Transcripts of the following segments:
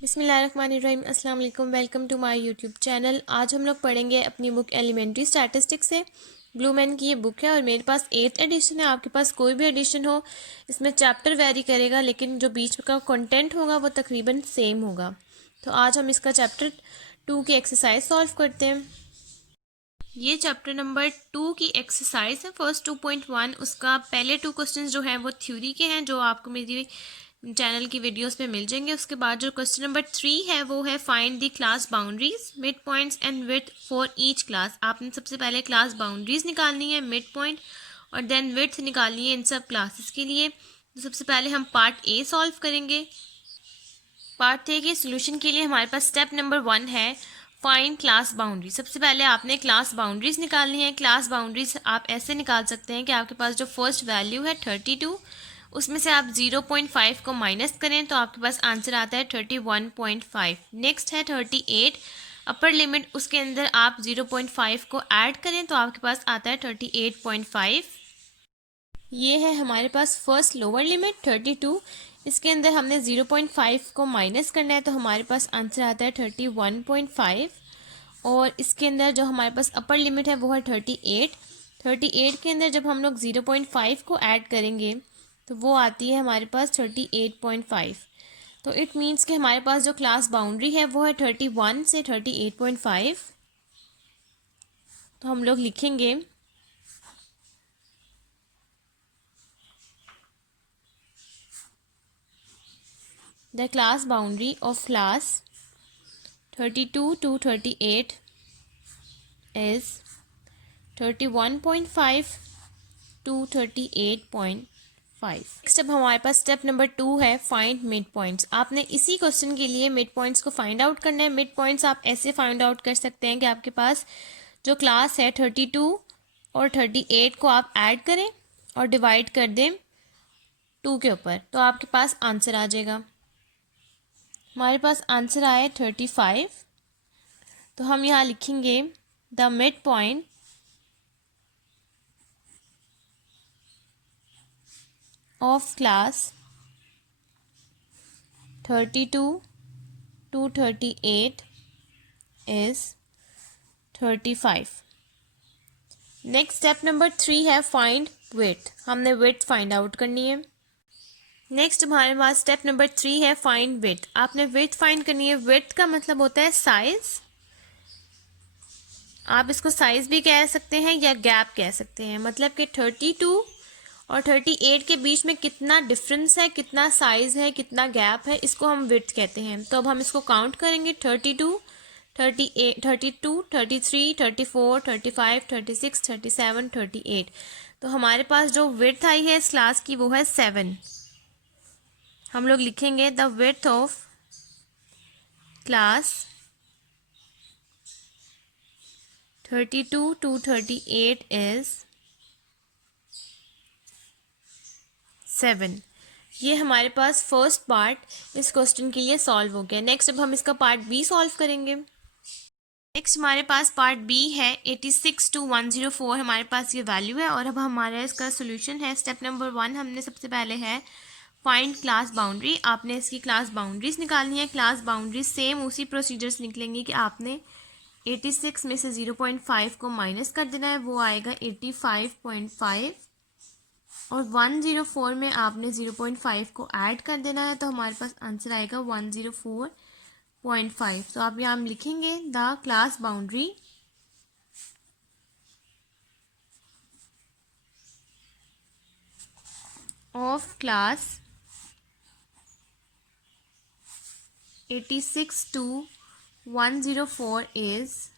बिस्मिल्लाहिर्रहमानिर्रहीम, अस्सलाम वालेकुम। Welcome to my YouTube channel. आज हम लोग पढ़ेंगे अपनी बुक एलिमेंट्री स्टैटिस्टिक्स से। ब्लू मैन की ये बुक है और मेरे पास 8th एडिशन है। आपके पास कोई भी एडिशन हो, इसमें चैप्टर वेरी करेगा लेकिन जो बीच का कंटेंट होगा वो तकरीबन सेम होगा। तो आज हम इसका चैप्टर 2 की एक्सरसाइज सॉल्व करते हैं। ये चैप्टर नंबर 2 की एक्सरसाइज है, फर्स्ट 2.1। उसका पहले 2 क्वेश्चन जो हैं वो थ्योरी के हैं, जो आपको मेरी चैनल की वीडियोस में मिल जाएंगे। उसके बाद जो क्वेश्चन नंबर 3 है वो है find the class boundaries, mid points and width for each class. आपने सबसे पहले क्लास बाउंड्रीज निकालनी है, मिड पॉइंट और देन विड्थ निकालनी है इन सब क्लासेस के लिए। तो सबसे पहले हम पार्ट ए सॉल्व करेंगे। पार्ट ए के सोल्यूशन के लिए हमारे पास स्टेप नंबर 1 है फाइंड क्लास बाउंड्री। सबसे पहले आपने क्लास बाउंड्रीज निकालनी है। क्लास बाउंड्रीज आप ऐसे निकाल सकते हैं कि आपके पास जो फर्स्ट वैल्यू है 32, उसमें से आप 0.5 को माइनस करें तो आपके पास आंसर आता है 31.5। नेक्स्ट है 38, अपर लिमिट, उसके अंदर आप 0.5 को ऐड करें तो आपके पास आता है 38.5। ये है हमारे पास फर्स्ट लोअर लिमिट 32, इसके अंदर हमने 0.5 को माइनस करना है तो हमारे पास आंसर आता है 31.5। और इसके अंदर जो हमारे पास अपर लिमिट है वो है 38। 38 के अंदर जब हम लोग 0.5 को ऐड करेंगे तो वो आती है हमारे पास 38.5। तो इट मीन्स कि हमारे पास जो क्लास बाउंड्री है वो है 31 से 38.5। तो हम लोग लिखेंगे the class boundary of class 32 to 38 is 31.5 to 38.5। Next अब हमारे पास स्टेप नंबर 2 है फाइंड मिड पॉइंट्स। आपने इसी क्वेश्चन के लिए मिड पॉइंट्स को फाइंड आउट करना है। मिड पॉइंट्स आप ऐसे फाइंड आउट कर सकते हैं कि आपके पास जो क्लास है 32 और 38 को आप ऐड करें और डिवाइड कर दें 2 के ऊपर, तो आपके पास आंसर आ जाएगा। हमारे पास आंसर आया 35। तो हम यहाँ लिखेंगे the mid point of class 32 to 38 is 35। Next step number 3 है फाइंड विड्थ। हमने विड्थ फाइंड आउट करनी है। नेक्स्ट हमारे पास स्टेप नंबर 3 है फाइंड विड्थ। आपने विड्थ फाइंड करनी है। विड्थ का मतलब होता है साइज। आप इसको साइज भी कह सकते हैं या गैप कह सकते हैं। मतलब कि 32 और 38 के बीच में कितना डिफरेंस है, कितना साइज है, कितना गैप है, इसको हम विड्थ कहते हैं। तो अब हम इसको काउंट करेंगे 32, 38, 32, 33, 34, 35, 36, 37, 38। तो हमारे पास जो विड्थ आई है इस क्लास की वो है 7। हम लोग लिखेंगे the width of class 32 to 38 is 7। ये हमारे पास फर्स्ट पार्ट इस क्वेश्चन के लिए सॉल्व हो गया। नेक्स्ट अब हम इसका पार्ट बी सॉल्व करेंगे। नेक्स्ट हमारे पास पार्ट बी है 86 to 104। हमारे पास ये वैल्यू है और अब हमारा इसका सोल्यूशन है। स्टेप नंबर 1 हमने सबसे पहले है फाइंड क्लास बाउंड्री। आपने इसकी क्लास बाउंड्रीज निकालनी है। क्लास बाउंड्रीज सेम उसी प्रोसीजर्स निकलेंगी कि आपने 86 में से 0.5 को माइनस कर देना है, वो आएगा 85.5 और 104 में आपने 0.5 को ऐड कर देना है तो हमारे पास आंसर आएगा 104.5। तो आप यहाँ हम लिखेंगे the class boundary of class 86 to 104 is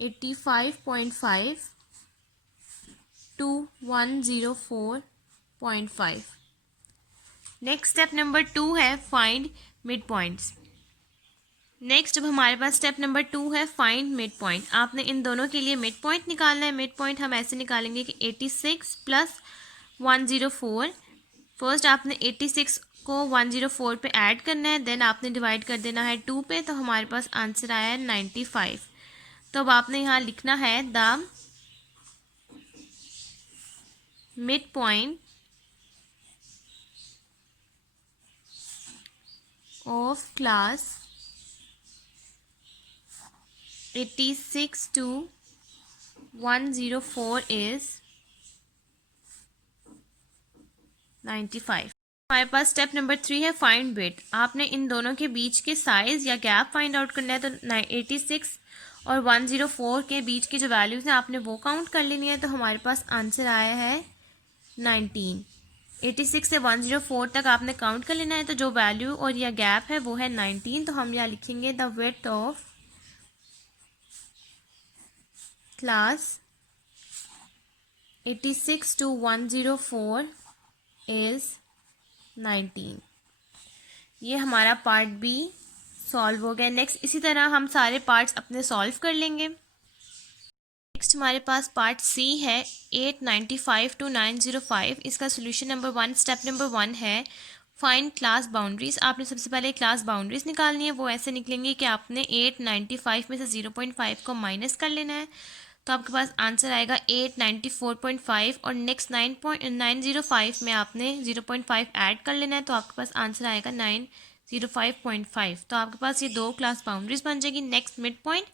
85.5 to 104.5। Next step number 2 है फाइंड मिड पॉइंट्स। नेक्स्ट अब हमारे पास स्टेप नंबर 2 है फाइंड मिड पॉइंट। आपने इन दोनों के लिए मिड पॉइंट निकालना है। मिड पॉइंट हम ऐसे निकालेंगे कि 86 प्लस 104। फर्स्ट आपने 86 को 104 पे ऐड करना है, देन आपने डिवाइड कर देना है 2 पे, तो हमारे पास आंसर आया है 95। तो अब आपने यहाँ लिखना है the mid point of class 86 to 104 is 95। हमारे पास स्टेप नंबर 3 है फाइंड विड्थ। आपने इन दोनों के बीच के साइज या गैप फाइंड आउट करना है। तो 86 और 104 के बीच की जो वैल्यूज़ हैं आपने वो काउंट कर लेनी है। तो हमारे पास आंसर आया है 19। 86 से 104 तक आपने काउंट कर लेना है। तो जो वैल्यू और या गैप है वो है 19। तो हम यहाँ लिखेंगे the width of class 86 to 104 is 19। ये हमारा पार्ट बी सॉल्व हो गया। नेक्स्ट इसी तरह हम सारे पार्ट्स अपने सॉल्व कर लेंगे। नेक्स्ट हमारे पास पार्ट सी है 895 to 905। इसका सोल्यूशन नंबर 1 स्टेप नंबर 1 है फाइंड क्लास बाउंड्रीज। आपने सबसे पहले क्लास बाउंड्रीज निकालनी है। वो ऐसे निकलेंगी कि आपने 895 में से 0.5 को माइनस कर लेना है। तो आपके पास आंसर आएगा 894.5 और नेक्स्ट 905 में आपने 0.5 ऐड कर लेना है। तो आपके पास आंसर आएगा 905.5। तो आपके पास ये दो क्लास बाउंड्रीज बन जाएगी। नेक्स्ट मिड पॉइंट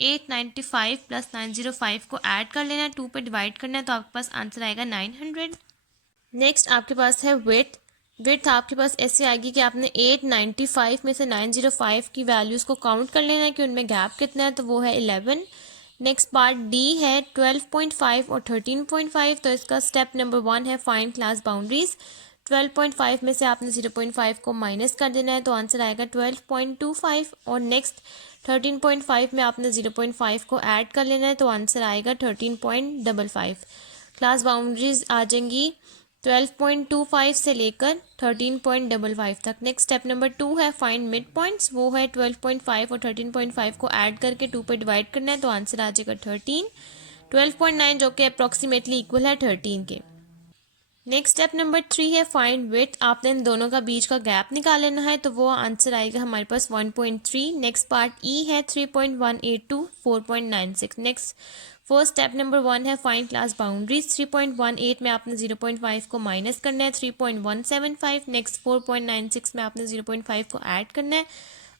895 प्लस 905 को ऐड कर लेना है, 2 पे डिवाइड करना है। तो आपके पास आंसर आएगा 900। नेक्स्ट आपके पास है विड्थ। विड्थ आपके पास ऐसे आएगी कि आपने 895 में से 905 की वैल्यूज़ को काउंट कर लेना है कि उनमें गैप कितना है। तो वो है 11। नेक्स्ट पार्ट डी है 12.5 और 13.5। तो इसका स्टेप नंबर 1 है फाइंड क्लास बाउंड्रीज। 12.5 में से आपने 0.5 को माइनस कर देना है। तो आंसर आएगा 12.25। और नेक्स्ट 13.5 में आपने 0.5 को ऐड कर लेना है। तो आंसर आएगा 13.55। क्लास बाउंड्रीज आ जाएंगी 12.25 से लेकर 13.55 तक। नेक्स्ट स्टेप नंबर 2 है फाइंड मिड पॉइंट्स। वो है 12.5 और 13.5 को ऐड करके 2 पे डिवाइड करना है। तो आंसर आ जाएगा 13। 12.9 जो कि अप्रॉक्सीमेटली इक्वल है 13 के। नेक्स्ट स्टेप नंबर 3 है फाइंड विड्थ। आपने इन दोनों का बीच का गैप निकाल लेना है। तो वो आंसर आएगा हमारे पास 1.3। नेक्स्ट पार्ट ई है 3.18 to 4.96। Next first step number 1 है फाइंड क्लास बाउंड्रीज। 3.18 में आपने 0.5 को माइनस करना है, 3.175। नेक्स्ट 4.96 में आपने 0.5 को ऐड करना है।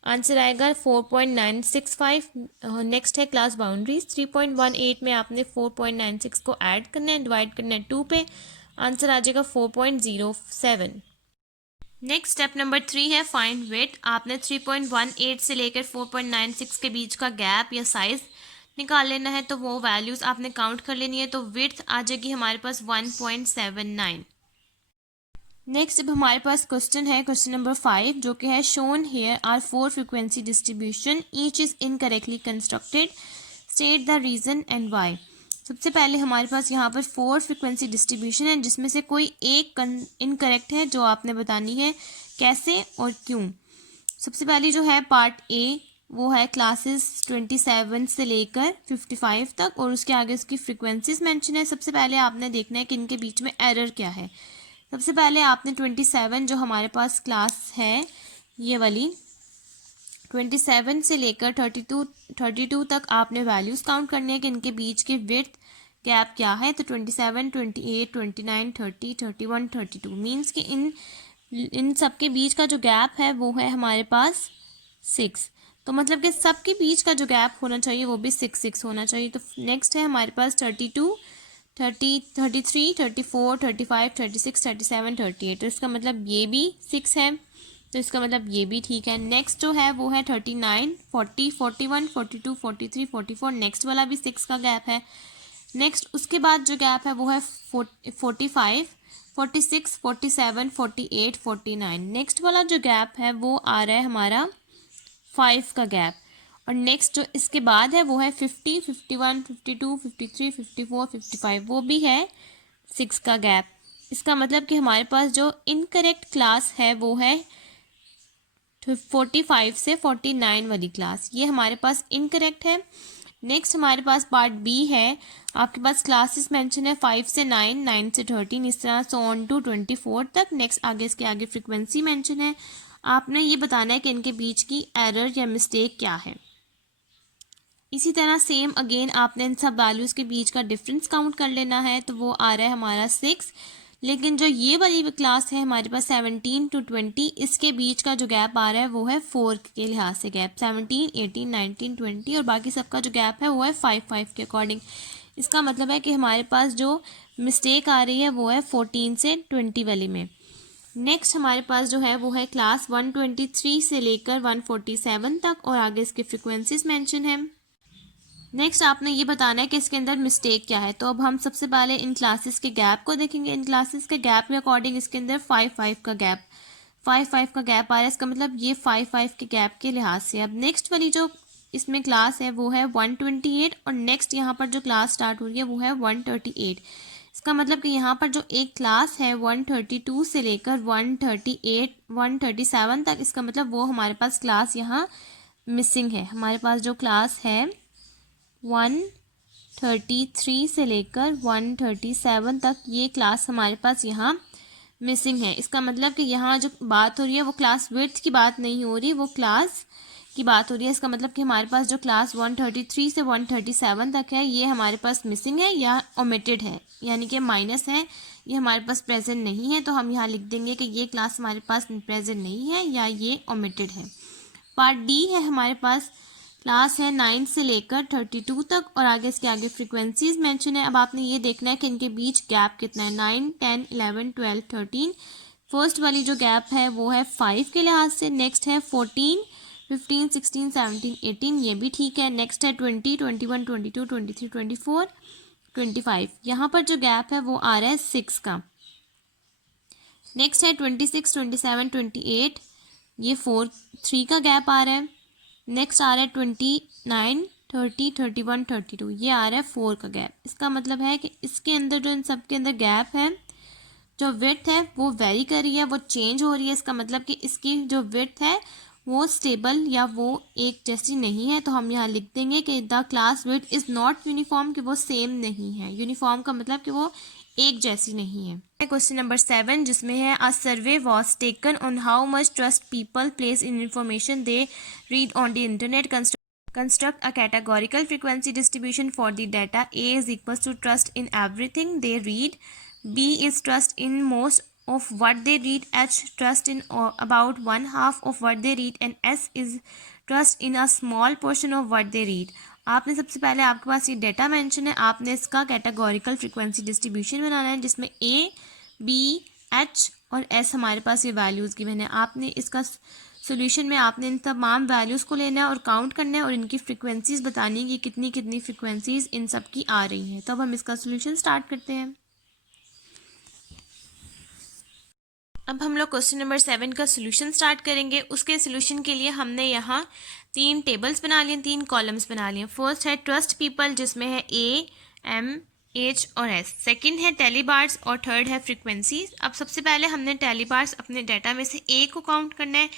आंसर आएगा 4.965। नेक्स्ट है क्लास बाउंड्रीज। 3.18 में आपने 4.96 को ऐड करना है, डिवाइड करना है 2 पे। आंसर आ जाएगा 4.07। नेक्स्ट स्टेप नंबर 3 है फाइंड विड्थ। आपने 3.18 से लेकर 4.96 के बीच का गैप या साइज निकाल लेना है। तो वो वैल्यूज़ आपने काउंट कर लेनी है। तो विड्थ आ जाएगी हमारे पास 1.79। नेक्स्ट अब हमारे पास क्वेश्चन है क्वेश्चन नंबर 5 जो कि है shown here are 4 frequency distribution each is incorrectly constructed, state the reason and why. सबसे पहले हमारे पास यहाँ पर 4 फ्रीक्वेंसी डिस्ट्रीब्यूशन है जिसमें से कोई एक इनकरेक्ट है जो आपने बतानी है कैसे और क्यों। सबसे पहली जो है पार्ट ए वो है क्लासेस 27 से लेकर 55 तक और उसके आगे उसकी फ्रीक्वेंसीज मेंशन है। सबसे पहले आपने देखना है कि इनके बीच में एरर क्या है। सबसे पहले आपने 27 जो हमारे पास क्लास है ये वाली 27 से लेकर 32 तक आपने वैल्यूज़ काउंट करनी है कि इनके बीच के विड्थ गैप क्या है। तो 27, 28, 29, 30, 31, 32 मीन्स कि इन सब के बीच का जो गैप है वो है हमारे पास 6। तो मतलब कि सबके बीच का जो गैप होना चाहिए वो भी 6 होना चाहिए। तो नेक्स्ट है हमारे पास 32, 30, 33, 34, 35, 36, 37, 38। तो इसका मतलब ये भी 6 है। तो इसका मतलब ये भी ठीक है। नेक्स्ट जो है वो है 39, 40, 41, 42, 43, 44। नेक्स्ट वाला भी 6 का गैप है। नेक्स्ट उसके बाद जो गैप है वो है 45, 46, 47, 48, 49। नेक्स्ट वाला जो गैप है वो आ रहा है हमारा 5 का गैप। और नेक्स्ट जो इसके बाद है वो है 50, 51, 52, 53, 54, 55 वो भी है 6 का गैप। इसका मतलब कि हमारे पास जो इनकरेक्ट क्लास है वो है 45 से 49 वाली क्लास, ये हमारे पास इनकरेक्ट है। नेक्स्ट हमारे पास पार्ट बी है। आपके पास क्लासेस मेंशन है 5 से 9, 9 से 13, इस तरह सो ऑन टू 24 तक। नेक्स्ट आगे इसके आगे फ्रीक्वेंसी मेंशन है। आपने ये बताना है कि इनके बीच की एरर या मिस्टेक क्या है। इसी तरह सेम अगेन आपने इन सब वैल्यूज़ के बीच का डिफरेंस काउंट कर लेना है। तो वो आ रहा है हमारा 6। लेकिन जो ये वाली क्लास है हमारे पास 17 to 20, इसके बीच का जो गैप आ रहा है वो है 4 के लिहाज से गैप, 17, 18, 19, 20 और बाकी सबका जो गैप है वो है 5 के अकॉर्डिंग। इसका मतलब है कि हमारे पास जो मिस्टेक आ रही है वो है 14 से 20 वाली में। नेक्स्ट हमारे पास जो है वो है क्लास 123 से लेकर 147 तक और आगे इसकी फ्रिक्वेंसीज मेंशन है। नेक्स्ट आपने ये बताना है कि इसके अंदर मिस्टेक क्या है। तो अब हम सबसे पहले इन क्लासेस के गैप को देखेंगे। इन क्लासेस के गैप के अकॉर्डिंग इसके अंदर 5 का गैप, 5 का गैप आ रहा है। इसका मतलब ये 5 के गैप के लिहाज से। अब नेक्स्ट वाली जो इसमें क्लास है वो है 128 और नेक्स्ट यहाँ पर जो क्लास स्टार्ट हो रही है वो है 138। इसका मतलब कि यहाँ पर जो एक क्लास है 132 से लेकर 138 137 तक, इसका मतलब वो हमारे पास क्लास यहाँ मिसिंग है। हमारे पास जो क्लास है 133 से लेकर 137 तक ये क्लास हमारे पास यहाँ मिसिंग है। इसका मतलब कि यहाँ जो बात हो रही है वो क्लास विड्थ की बात नहीं हो रही, वो क्लास की बात हो रही है। इसका मतलब कि हमारे पास जो क्लास 133 से 137 तक है ये हमारे पास मिसिंग है या ओमिटेड है, यानी कि माइनस है, ये हमारे पास प्रेजेंट नहीं है। तो हम यहाँ लिख देंगे कि ये क्लास हमारे पास प्रेजेंट नहीं है या ये ओमिटेड है। पार्ट डी है हमारे पास, क्लास है 9 से लेकर 32 तक और आगे इसके आगे फ्रीक्वेंसीज मेंशन है। अब आपने ये देखना है कि इनके बीच गैप कितना है, 9, 10, 11, 12, 13। फर्स्ट वाली जो गैप है वो है 5 के लिहाज से। नेक्स्ट है 14, 15, 16, 17, 18, ये भी ठीक है। नेक्स्ट है 20, 21, 22, 23, 24, 25। यहाँ पर जो गैप है वो आ रहा है 6 का। नेक्स्ट है 26, 27, 28, ये 3 का गैप आ रहा है। नेक्स्ट आ रहा है 29, 30, 31, 32, ये आ रहा है 4 का गैप। इसका मतलब है कि इसके अंदर जो इन सब के अंदर गैप है, जो विड्थ है वो वेरी कर रही है, वो चेंज हो रही है। इसका मतलब कि इसकी जो विड्थ है वो स्टेबल या वो एक जैसी नहीं है। तो हम यहाँ लिख देंगे कि the class width is not uniform, कि वो सेम नहीं है। यूनिफॉर्म का मतलब कि वो एक जैसी नहीं है। क्वेश्चन नंबर 7 जिसमें है a survey was taken on how much trust people place in information they read on the internet, construct a categorical frequency distribution for the data. A is equals to trust in everything they read, B is trust in most of what they read, H trust in about 1/2 of what they read, and S is trust in a small portion of what they read. आपने सबसे पहले आपके पास ये data mention है, आपने इसका categorical frequency distribution बनाना है जिसमें A, B, H और S हमारे पास ये वैल्यूज़ गिवन है। आपने इसका सोल्यूशन में आपने इन तमाम वैल्यूज़ को लेना है और काउंट करना है और इनकी फ्रीक्वेंसीज़ बतानी है कि कितनी कितनी फ्रीक्वेंसीज़ इन सब की आ रही हैं। तो अब हम इसका सोल्यूशन स्टार्ट करते हैं। अब हम लोग क्वेश्चन नंबर 7 का सोल्यूशन स्टार्ट करेंगे। उसके सोल्यूशन के लिए हमने यहाँ 3 टेबल्स बना लिए, 3 कॉलम्स बना लिए। फर्स्ट है ट्रस्ट पीपल जिसमें है A, M, H और S। सेकंड है टेलीबार्स और थर्ड है फ्रीक्वेंसी। अब सबसे पहले हमने टेलीबार्स अपने डाटा में से A को काउंट करना है।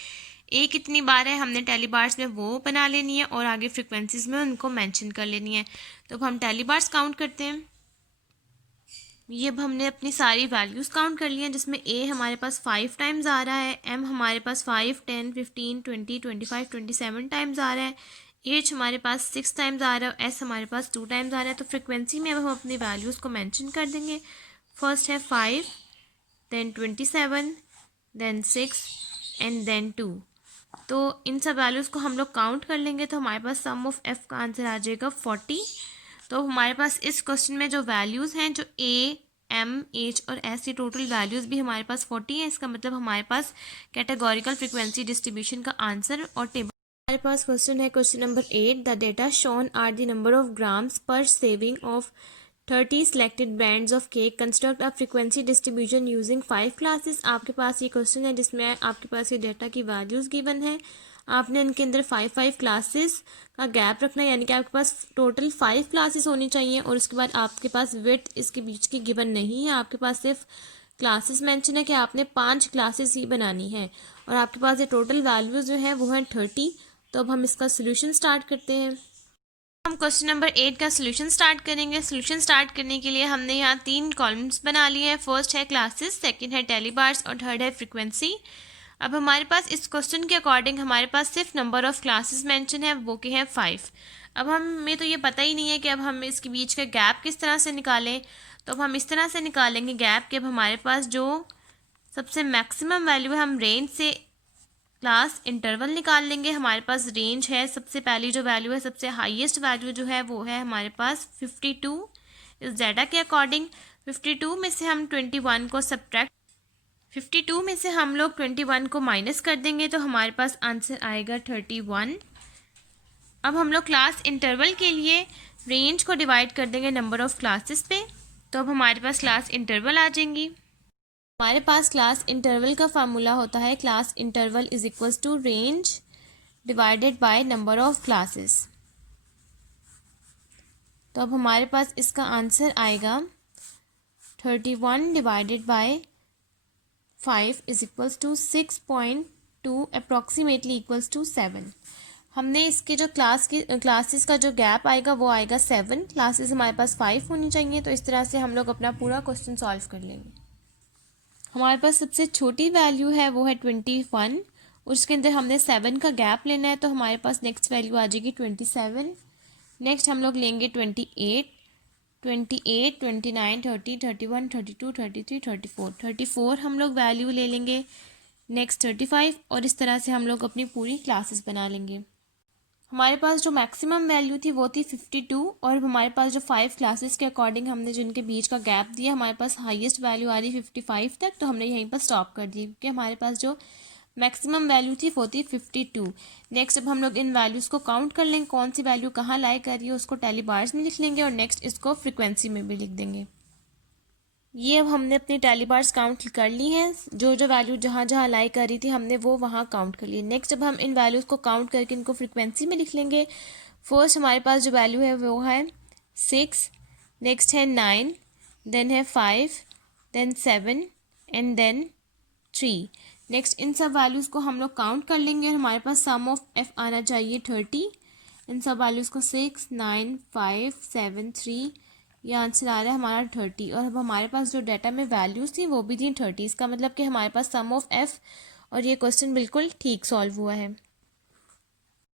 A कितनी बार है हमने टेलीबार्स में वो बना लेनी है और आगे फ्रीक्वेंसीज में उनको मेंशन कर लेनी है। तो अब हम टेलीबार्स काउंट करते हैं। ये अब हमने अपनी सारी वैल्यूज़ काउंट कर ली हैं जिसमें A हमारे पास 5 टाइम्स आ रहा है, M हमारे पास 5, 10, 15, 20, 25, 27 टाइम्स आ रहा है, H हमारे पास 6 टाइम्स आ रहा है, S हमारे पास 2 टाइम्स आ रहा है। तो फ्रीक्वेंसी में अब हम अपनी वैल्यूज़ को मेंशन कर देंगे। फर्स्ट है 5, देन 27, देन 6 एंड देन 2। तो इन सब वैल्यूज़ को हम लोग काउंट कर लेंगे तो हमारे पास सम ऑफ F का आंसर आ जाएगा 40। तो हमारे पास इस क्वेश्चन में जो वैल्यूज़ हैं, जो A, M, H और S, ये टोटल वैल्यूज़ भी हमारे पास 40 है। इसका मतलब हमारे पास कैटेगोरिकल फ्रीक्वेंसी डिस्ट्रीब्यूशन का आंसर और टेबल। हमारे पास क्वेश्चन है question number 8, the data shown are the number of grams per serving of 30 selected brands of cake. Construct a frequency distribution using 5 classes. आपके पास ये क्वेश्चन है जिसमें आपके पास ये डेटा की वैल्यूज़ गिवन है। आपने इनके अंदर 5 क्लासेस का गैप रखना है, यानी कि आपके पास टोटल 5 क्लासेस होनी चाहिए और उसके बाद आपके पास विड्थ इसके बीच की गिवन नहीं है। आपके पास सिर्फ क्लासेस मेंशन है कि आपने 5 क्लासेस ही बनानी है और आपके पास ये टोटल वैल्यूज़ जो है वो है 30। तो अब हम इसका सोल्यूशन स्टार्ट करते हैं। हम क्वेश्चन नंबर 8 का सोल्यूशन स्टार्ट करेंगे। सोल्यूशन स्टार्ट करने के लिए हमने यहाँ 3 कॉलम्स बना लिए हैं। फर्स्ट है क्लासेस, सेकंड है टेलीबार्स और थर्ड है फ्रीक्वेंसी। अब हमारे पास इस क्वेश्चन के अकॉर्डिंग हमारे पास सिर्फ नंबर ऑफ क्लासेस मेंशन है, वो के हैं 5। अब हमें तो ये पता ही नहीं है कि अब हम इसके बीच का गैप किस तरह से निकालें। तो अब हम इस तरह से निकालेंगे गैप कि अब हमारे पास जो सबसे मैक्सिमम वैल्यू है हम रेंज से क्लास इंटरवल निकाल लेंगे। हमारे पास रेंज है, सबसे पहली जो वैल्यू है, सबसे हाईएस्ट वैल्यू जो है वो है हमारे पास 52 इस डाटा के अकॉर्डिंग। 52 में से हम 21 को सब्ट्रैक्ट 52 में से हम लोग 21 को माइनस कर देंगे तो हमारे पास आंसर आएगा 31। अब हम लोग क्लास इंटरवल के लिए रेंज को डिवाइड कर देंगे नंबर ऑफ़ क्लासेस पे, तो अब हमारे पास क्लास इंटरवल आ जाएंगी। हमारे पास क्लास इंटरवल का फार्मूला होता है class interval is equals to range divided by number of classes. तो अब हमारे पास इसका आंसर आएगा 31 divided by 5 is equals to 6.2 approximately equals to 7। हमने इसके जो क्लासेस का जो गैप आएगा वो आएगा 7, क्लासेस हमारे पास 5 होनी चाहिए। तो इस तरह से हम लोग अपना पूरा क्वेश्चन सॉल्व कर लेंगे। हमारे पास सबसे छोटी वैल्यू है वो है 21, उसके अंदर हमने 7 का गैप लेना है, तो हमारे पास नेक्स्ट वैल्यू आ जाएगी 27। नेक्स्ट हम लोग लेंगे 28, 29, 30, 31, 32, 33, 34 हम लोग वैल्यू ले लेंगे। नेक्स्ट 35 और इस तरह से हम लोग अपनी पूरी क्लासेस बना लेंगे। हमारे पास जो मैक्सिमम वैल्यू थी वो थी 52 और हमारे पास जो 5 क्लासेस के अकॉर्डिंग हमने जिनके बीच का गैप दिया, हमारे पास हाईएस्ट वैल्यू आ रही 55 तक, तो हमने यहीं पर स्टॉप कर दी क्योंकि हमारे पास जो मैक्सिमम वैल्यू थी वो थी 52। नेक्स्ट अब हम लोग इन वैल्यूज़ को काउंट कर लेंगे, कौन सी वैल्यू कहाँ लाई कर रही है उसको टैली बार्स में लिख लेंगे और नेक्स्ट इसको फ्रिक्वेंसी में भी लिख देंगे। ये अब हमने अपनी टैली बार्स काउंट कर ली हैं, जो जो वैल्यू जहाँ जहाँ लाई कर रही थी हमने वो वहाँ काउंट कर ली। नेक्स्ट अब हम इन वैल्यूज़ को काउंट करके इनको फ्रिक्वेंसी में लिख लेंगे। फर्स्ट हमारे पास जो वैल्यू है वो है 6, नेक्स्ट है 9, देन है 5, देन 7 एंड देन 3। नेक्स्ट इन सब वैल्यूज़ को हम लोग काउंट कर लेंगे और हमारे पास सम ऑफ एफ आना चाहिए 30। इन सब वैल्यूज़ को 6, 9, 5, 7, 3 ये आंसर आ रहा है हमारा 30। और अब हमारे पास जो डाटा में वैल्यूज़ थी वो भी थी 30। इसका मतलब कि हमारे पास सम ऑफ एफ और ये क्वेश्चन बिल्कुल ठीक सॉल्व हुआ है।